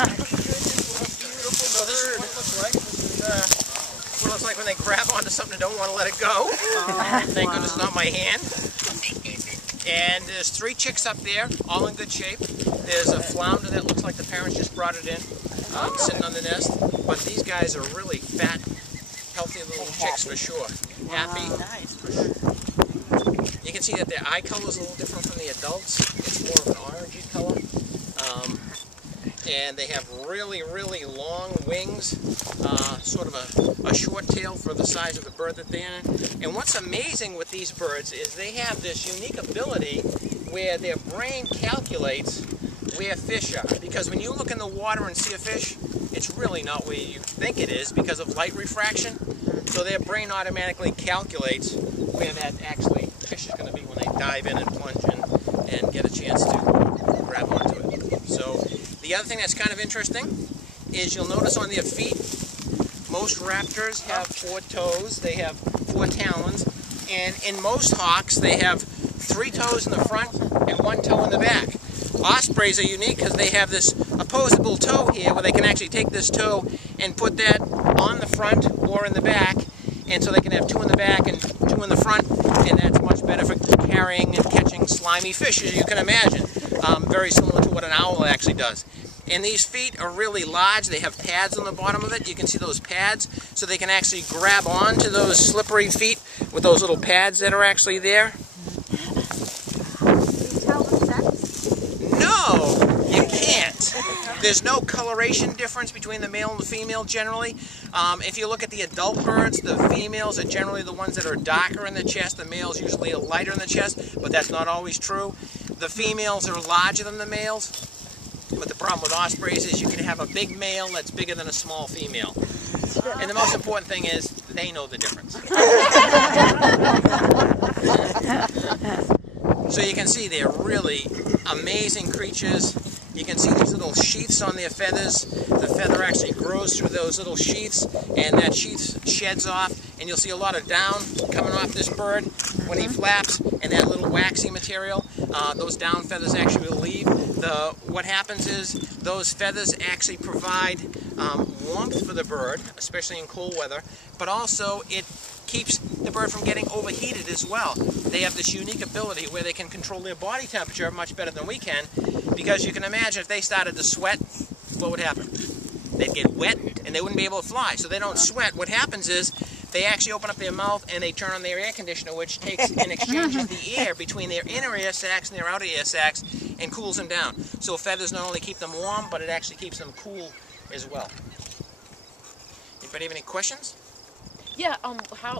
So this is what it looks like. This is what it looks like when they grab onto something and don't want to let it go. Thank goodness it's not my hand. And there's 3 chicks up there, all in good shape. There's a flounder that looks like the parents just brought it in, sitting on the nest. But these guys are really fat, healthy little chicks for sure. Happy. Nice. You can see that their eye color is a little different from the adults. It's more of an orangey color. And they have really, really long wings, sort of a short tail for the size of the bird that they're in. And what's amazing with these birds is they have this unique ability where their brain calculates where fish are. Because when you look in the water and see a fish, it's really not where you think it is because of light refraction. So their brain automatically calculates where that actually fish is going to be when they dive in and plunge in and get a chance to grab onto it. So the other thing that's kind of interesting is you'll notice on their feet, most raptors have 4 toes, they have 4 talons, and in most hawks they have 3 toes in the front and 1 toe in the back. Ospreys are unique because they have this opposable toe here where they can actually take this toe and put that on the front or in the back, and so they can have 2 in the back and 2 in the front, and that's much better for carrying and catching slimy fish, as you can imagine. Very similar to what an owl actually does. And these feet are really large. They have pads on the bottom of it. You can see those pads, so they can actually grab onto those slippery feet with those little pads that are actually there. Can you tell the sex? No, you can't. There's no coloration difference between the male and the female generally. If you look at the adult birds, the females are generally the ones that are darker in the chest. The males usually are lighter in the chest, but that's not always true. The females are larger than the males. But the problem with ospreys is you can have a big male that's bigger than a small female. And the most important thing is they know the difference. So you can see they're really amazing creatures. You can see these little sheaths on their feathers. The feather actually grows through those little sheaths, and that sheath sheds off, and you'll see a lot of down coming off this bird when he flaps, and that little waxy material. Those down feathers actually will leave. What happens is those feathers actually provide warmth for the bird, especially in cold weather, but also it keeps the bird from getting overheated as well. They have this unique ability where they can control their body temperature much better than we can, because you can imagine if they started to sweat, what would happen? They'd get wet and they wouldn't be able to fly. So they don't sweat. What happens is they actually open up their mouth and they turn on their air conditioner, which takes and exchanges the air between their inner ear sacs and their outer ear sacs and cools them down. So feathers not only keep them warm, but it actually keeps them cool as well. Anybody have any questions? Yeah, how